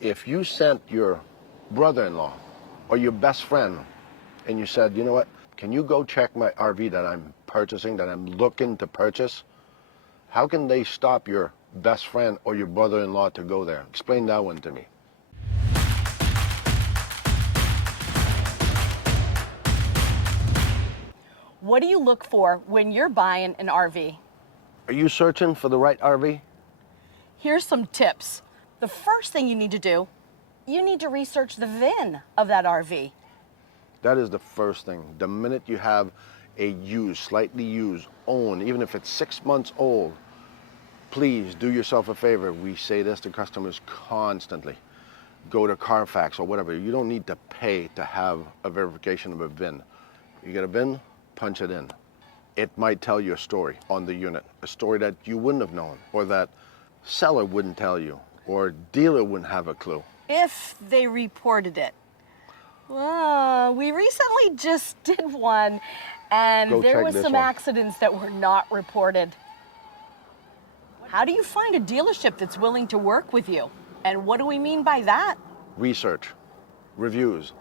If you sent your brother-in-law or your best friend and you said, you know what, can you go check my RV that I'm purchasing, that I'm looking to purchase? How can they stop your best friend or your brother-in-law to go there? Explain that one to me. What do you look for when you're buying an RV? Are you searching for the right RV? Here's some tips. The first thing you need to do, you need to research the VIN of that RV. That is the first thing. The minute you have a used, slightly used, owned, even if it's 6 months old, please do yourself a favor. We say this to customers constantly. Go to Carfax or whatever. You don't need to pay to have a verification of a VIN. You get a VIN, punch it in. It might tell you a story on the unit, a story that you wouldn't have known, or that seller wouldn't tell you, or dealer wouldn't have a clue. If they reported it. We recently just did one, and there was some accidents that were not reported. How do you find a dealership that's willing to work with you? And what do we mean by that? Research, reviews.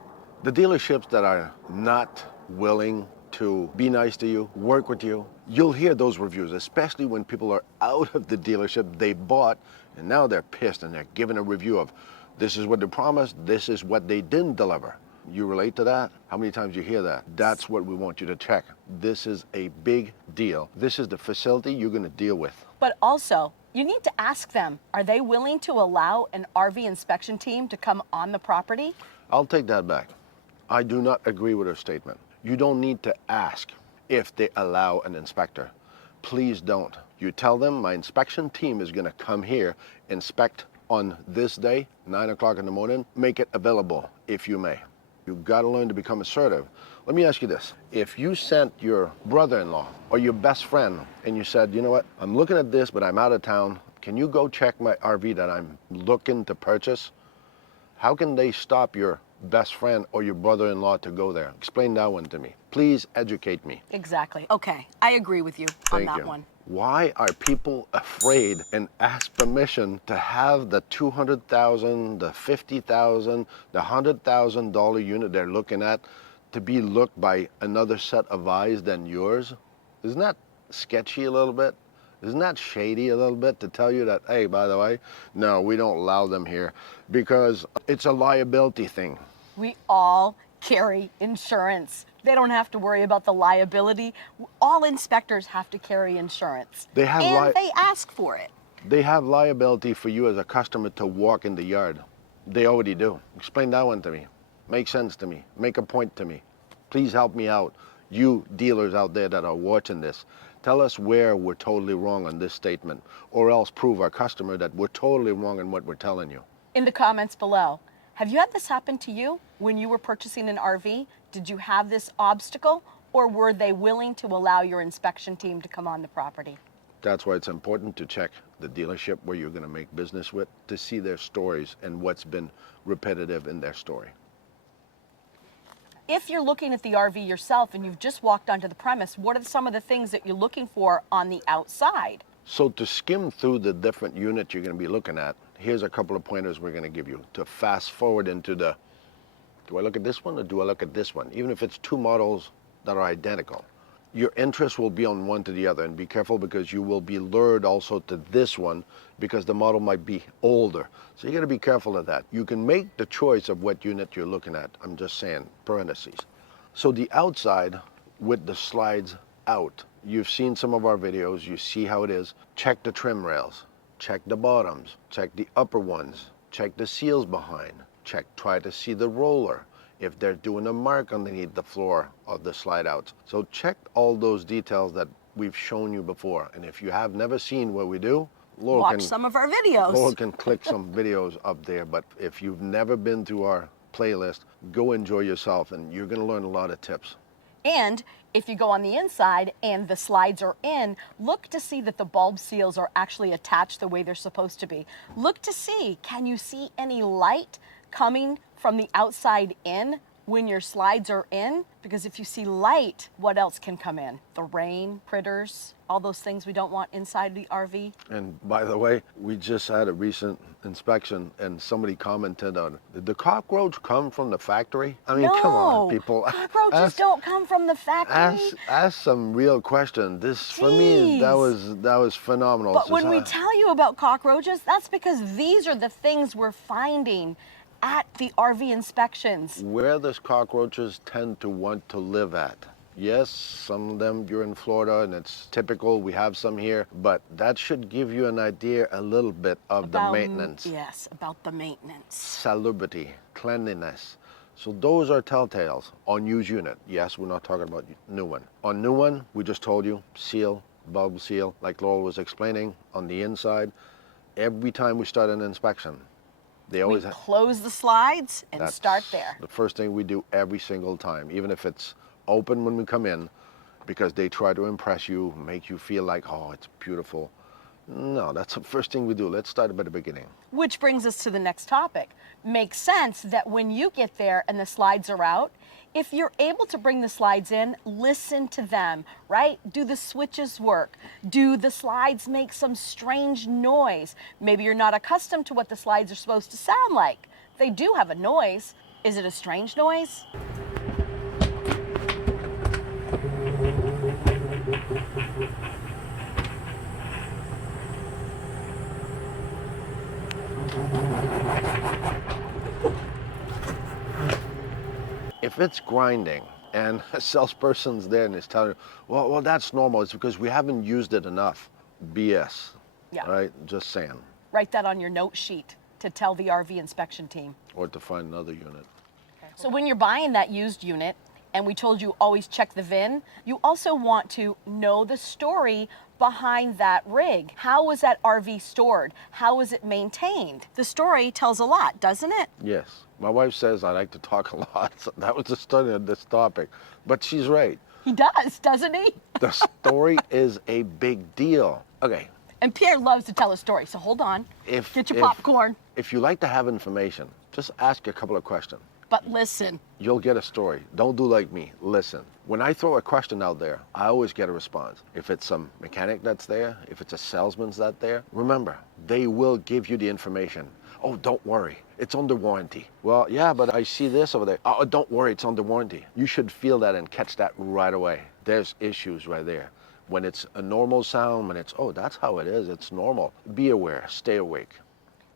The dealerships that are not willing to be nice to you, work with you, you'll hear those reviews, especially when people are out of the dealership they bought and now they're pissed and they're giving a review of this is what they promised, this is what they didn't deliver. You relate to that? How many times you hear that? That's what we want you to check. This is a big deal. This is the facility you're going to deal with. But also, you need to ask them, are they willing to allow an RV inspection team to come on the property? I'll take that back. I do not agree with her statement. You don't need to ask if they allow an inspector. Please don't. You tell them my inspection team is going to come here, inspect on this day, 9 o'clock in the morning, make it available if you may. You've got to learn to become assertive. Let me ask you this. If you sent your brother-in-law or your best friend and you said, you know what, I'm looking at this, but I'm out of town. Can you go check my RV that I'm looking to purchase? How can they stop your best friend or your brother-in-law to go there? Explain that one to me. Please educate me. Exactly. Okay, I agree with you on that one. Why are people afraid and ask permission to have the $200,000, the $50,000, the $100,000 unit they're looking at to be looked by another set of eyes than yours? Isn't that sketchy a little bit? Isn't that shady a little bit to tell you that, hey, by the way, no, we don't allow them here because it's a liability thing? We all carry insurance. They don't have to worry about the liability. All inspectors have to carry insurance. They ask for it. They have liability for you as a customer to walk in the yard. They already do. Explain that one to me. Make sense to me. Make a point to me. Please help me out. You dealers out there that are watching this, tell us where we're totally wrong on this statement, or else prove our customer that we're totally wrong in what we're telling you. In the comments below, have you had this happen to you when you were purchasing an RV? Did you have this obstacle, or were they willing to allow your inspection team to come on the property? That's why it's important to check the dealership where you're going to make business with to see their stories and what's been repetitive in their story. If you're looking at the RV yourself and you've just walked onto the premise, what are some of the things that you're looking for on the outside? So to skim through the different units you're going to be looking at, here's a couple of pointers we're going to give you to fast forward into the, do I look at this one or do I look at this one? Even if it's two models that are identical. Your interest will be on one to the other, and be careful because you will be lured also to this one because the model might be older. So you got to be careful of that. You can make the choice of what unit you're looking at. I'm just saying, parentheses. So the outside with the slides out, you've seen some of our videos, you see how it is. Check the trim rails, check the bottoms, check the upper ones, check the seals behind, try to see the roller, if they're doing a mark underneath the floor of the slide outs. So check all those details that we've shown you before. And if you have never seen what we do, watch some of our videos. Laurel can click some videos up there. But if you've never been through our playlist, go enjoy yourself and you're gonna learn a lot of tips. And if you go on the inside and the slides are in, look to see that the bulb seals are actually attached the way they're supposed to be. Look to see, can you see any light coming from the outside in when your slides are in, because if you see light, what else can come in? The rain, critters, all those things we don't want inside the RV. And by the way, we just had a recent inspection and somebody commented on, did the cockroach come from the factory? I mean, No, come on, people. Cockroaches don't come from the factory. Ask some real question. This, for me, that was phenomenal. But when we tell you about cockroaches, that's because these are the things we're finding at the RV inspections. Where does cockroaches tend to want to live at? Yes, some of them you're in Florida and it's typical, we have some here, but that should give you an idea a little bit of the maintenance. Yes, about the maintenance. Salubrity, cleanliness. So those are telltales on used unit. Yes, we're not talking about new one. On new one, we just told you, seal, bulb seal, like Laurel was explaining, on the inside. Every time we start an inspection, they always close the slides and start there. The first thing we do every single time, even if it's open when we come in, because they try to impress you, make you feel like, oh, it's beautiful. No, that's the first thing we do. Let's start at the beginning. Which brings us to the next topic. Makes sense that when you get there and the slides are out, if you're able to bring the slides in, listen to them, right? Do the switches work? Do the slides make some strange noise? Maybe you're not accustomed to what the slides are supposed to sound like. They do have a noise. Is it a strange noise? If it's grinding and a salesperson's there and is telling you, well, that's normal, it's because we haven't used it enough. BS, right? Just saying. Write that on your note sheet to tell the RV inspection team. Or to find another unit. Okay. So when you're buying that used unit, and we told you always check the VIN, you also want to know the story behind that rig. How was that RV stored? How was it maintained? The story tells a lot, doesn't it? Yes. My wife says I like to talk a lot. So that was the study of this topic. But she's right. He does, doesn't he? The story is a big deal. Okay. And Pierre loves to tell a story, so hold on. Get your popcorn. If you like to have information, just ask a couple of questions. But listen. You'll get a story. Don't do like me. Listen. When I throw a question out there, I always get a response. If it's some mechanic that's there, if it's a salesman that's there, remember, they will give you the information. Oh, don't worry. It's under warranty. Well, yeah, but I see this over there. Oh, don't worry. It's under warranty. You should feel that and catch that right away. There's issues right there. When it's a normal sound, when it's, oh, that's how it is. It's normal. Be aware. Stay awake.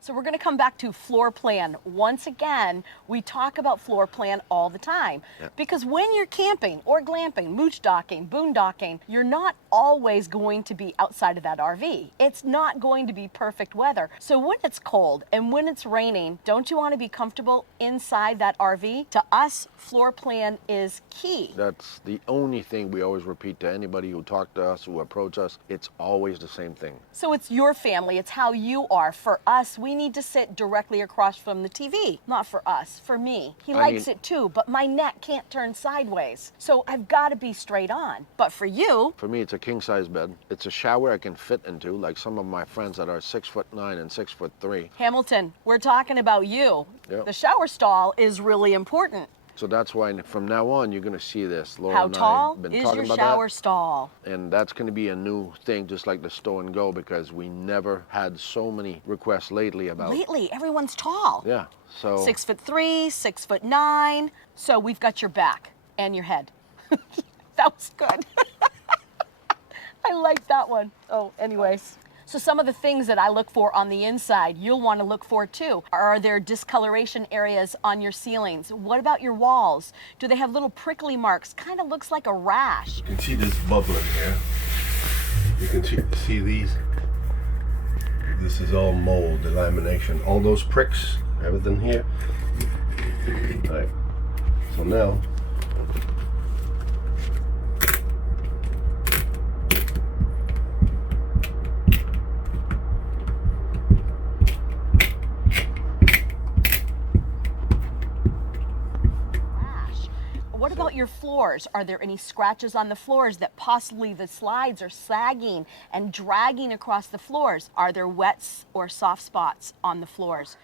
So we're going to come back to floor plan. Once again, we talk about floor plan all the time. Yep. Because when you're camping or glamping, mooch docking, boondocking, you're not always going to be outside of that RV. It's not going to be perfect weather. So when it's cold and when it's raining, don't you want to be comfortable inside that RV? To us, floor plan is key. That's the only thing we always repeat to anybody who talk to us, who approach us. It's always the same thing. So it's your family. It's how you are. For us, we need to sit directly across from the TV. Not for us, for me. He likes it too, but my neck can't turn sideways. So I've got to be straight on. But for you... For me, it's a king-size bed. It's a shower I can fit into, like some of my friends that are 6'9" and 6'3". Hamilton, we're talking about you. Yep. The shower stall is really important. So that's why from now on, you're going to see this. Laura How and tall I have been is talking your about shower that. stall? And that's going to be a new thing, just like the stow and go, because we never had so many requests lately about... Lately, everyone's tall. Yeah, so... 6'3", 6'9". So we've got your back and your head. That was good. I like that one. Oh, anyways. So some of the things that I look for on the inside, you'll want to look for too. Are there discoloration areas on your ceilings? What about your walls? Do they have little prickly marks? Kind of looks like a rash. You can see this bubbling here. You can see these. This is all mold, the lamination. All those pricks, everything here. All right. So now, what about your floors? Are there any scratches on the floors that possibly the slides are sagging and dragging across the floors? Are there wets or soft spots on the floors?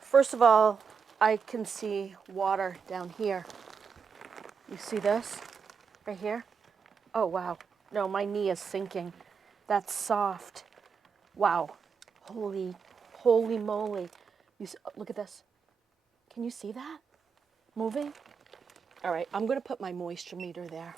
First of all, I can see water down here. You see this right here? Oh, wow. No, my knee is sinking. That's soft. Wow. Holy moly. Look at this. Can you see that? Moving? All right, I'm gonna put my moisture meter there.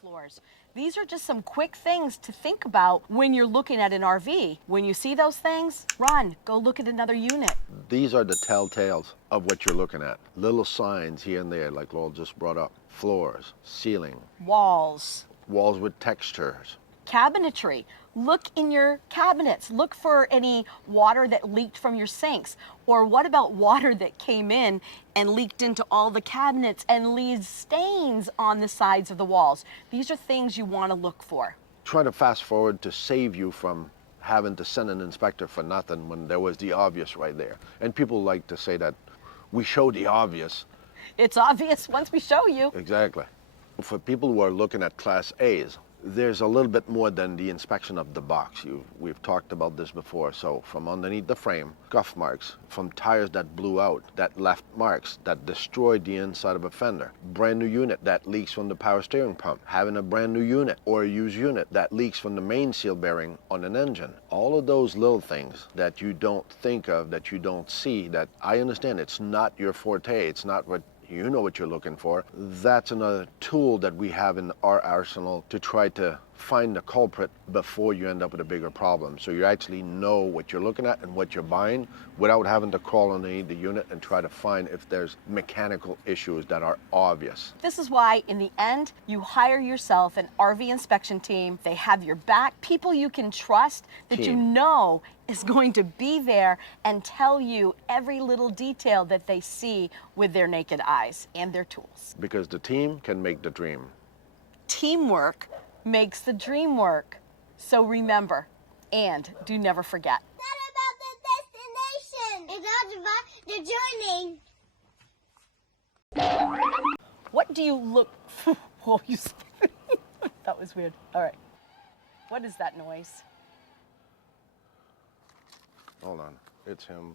Floors. These are just some quick things to think about when you're looking at an RV. When you see those things, run, go look at another unit. These are the telltales of what you're looking at. Little signs here and there, like Laurel just brought up. Floors, ceiling. Walls. Walls with textures. Cabinetry. Look in your cabinets. Look for any water that leaked from your sinks. Or what about water that came in and leaked into all the cabinets and leaves stains on the sides of the walls? These are things you want to look for. Try to fast forward to save you from having to send an inspector for nothing when there was the obvious right there. And people like to say that we show the obvious. It's obvious once we show you. Exactly. For people who are looking at Class A's, there's a little bit more than the inspection of the box. We've talked about this before. So from underneath the frame, scuff marks, from tires that blew out, that left marks, that destroyed the inside of a fender, brand new unit that leaks from the power steering pump, having a brand new unit or a used unit that leaks from the main seal bearing on an engine. All of those little things that you don't think of, that you don't see, that I understand it's not your forte, it's not what you know what you're looking for. That's another tool that we have in our arsenal to try to find the culprit before you end up with a bigger problem. So you actually know what you're looking at and what you're buying without having to crawl underneath the unit and try to find if there's mechanical issues that are obvious. This is why, in the end, you hire yourself an RV inspection team. They have your back, people you can trust that you know is going to be there and tell you every little detail that they see with their naked eyes and their tools. Because the team can make the dream. Teamwork makes the dream work. So remember, and do never forget. It's not about the destination. It's all about the journey. What do you look... Whoa, you... That was weird. All right. What is that noise? Hold on, it's him.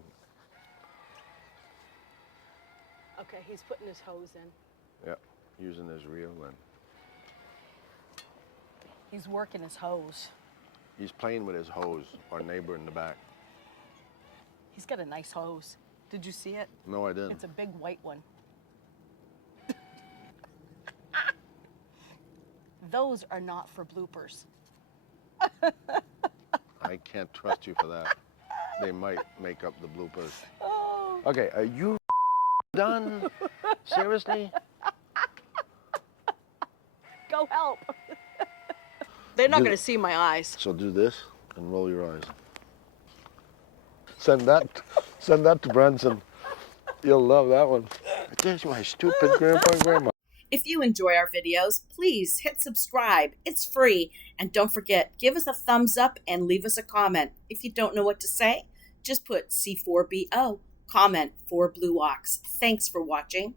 Okay, he's putting his hose in. Yep, using his reel and He's working his hose. he's playing with his hose, our neighbor in the back. He's got a nice hose. Did you see it? No, I didn't. It's a big white one. Those are not for bloopers. I can't trust you for that. They might make up the bloopers. Oh. Okay, are you done? Seriously? Go help. They're not going to see my eyes. So do this and roll your eyes. Send that to Branson. You'll love that one. There's my stupid grandpa and grandma. If you enjoy our videos, please hit subscribe. It's free. And don't forget, give us a thumbs up and leave us a comment. If you don't know what to say, just put C4BO, comment for Blue Ox. Thanks for watching.